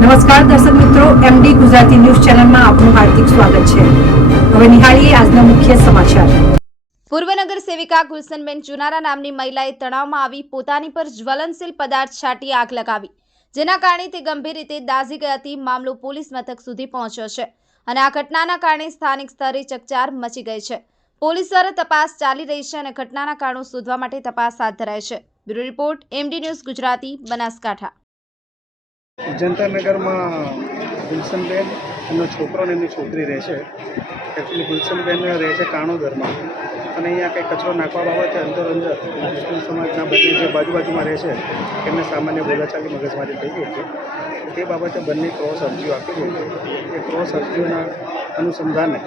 નમસ્કાર, દર્શક મિત્રો એમડી ગુજરાતી ન્યૂઝ ચેનલમાં આપનું હાર્દિક સ્વાગત છે. હવે નિહાળીએ આજના મુખ્ય સમાચાર. પૂર્વ સેવિકા ગુલશનબેન ચુનારા નામની મહિલાએ તણાવમાં આવી પોતાની પર જ્વલનશીલ પદાર્થ છાંટી આગ લગાવી, જેના કારણે તે ગંભીર રીતે દાઝી ગયાથી મામલો પોલીસ મથક સુધી પહોંચ્યો છે અને આ ઘટનાના કારણે સ્થાનિક સ્તરે ચકચાર મચી ગઈ છે. પોલીસ દ્વારા તપાસ ચાલી રહી છે અને ઘટનાના કારણો શોધવા માટે તપાસ હાથ ધરાઈ છે. Bureau report MD news Gujarati, Banaskantha. જનતાનગરમાં Gulshanben એમનો છોકરો અને એમની છોકરી રહે છે. એકચ્યુઅલી ગુલશનબેન રહે છે કાણોદરમાં. અને અહીંયા કંઈ કચરો નાખવા બાબતે અંદર અંદર મુસ્લિમ સમાજના બંને જે બાજુ બાજુમાં રહે છે, એમને સામાન્ય બોલાચાલી મગજમારી થઈ ગઈ હતી તે બાબતે બંને ક્રોસ અરજીઓ આપી હતી એ ક્રોસ અરજીઓના અનુસંધાને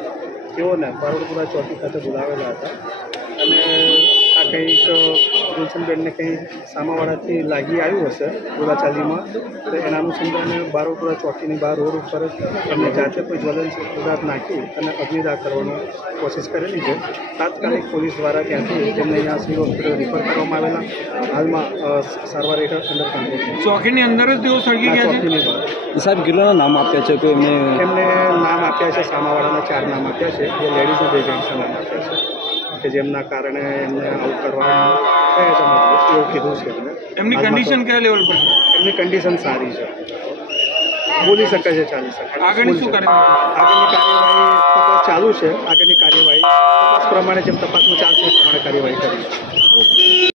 તેઓને બારોડપુરા ચોકી ખાતે બોલાવેલા હતા. અને કંઈક ગુલશનબેનને કંઈ સામાવાળાથી લાગી આવ્યું હશે બોલાચાલીમાં તો એના અનુસંધાને બારોટોડા ચોકીની બહાર રોડ ઉપર જ એમને જાતે કોઈ જ્વલનશીલ પદાર્થ નાખી અને અગ્નિદાહ કરવાની કોશિશ કરેલી છે. તાત્કાલિક પોલીસ દ્વારા ત્યાંથી તેમને અહીંયા સિવિલ હોસ્પિટલ રિફર કરવામાં આવેલા હાલમાં સારવાર હેઠળ અંડર કંટ્રોલ ચોકીની અંદર જ તેઓ સળગી ગયા છે? સાહેબ કેટલાના નામ આપ્યા છે કોઈ એમને? એમને નામ આપ્યા છે સામાવાળાના ચાર નામ આપ્યા છે જે લેડીઝ અને જેન્ટ્સના નામ આપ્યા છે. કે જેમના કારણે એમને આવું મતલબ એવું કીધું છે એમને? એમની કન્ડિશન કયા લેવલ પર એમની કન્ડિશન સારી છે. બોલી શકે છે ચાલી શકે. આગળની શું કરે આગળની કાર્યવાહી તપાસ ચાલુ છે. આગળની કાર્યવાહી તપાસ પ્રમાણે જેમ તપાસનું ચાલશે એ પ્રમાણે કાર્યવાહી કરી.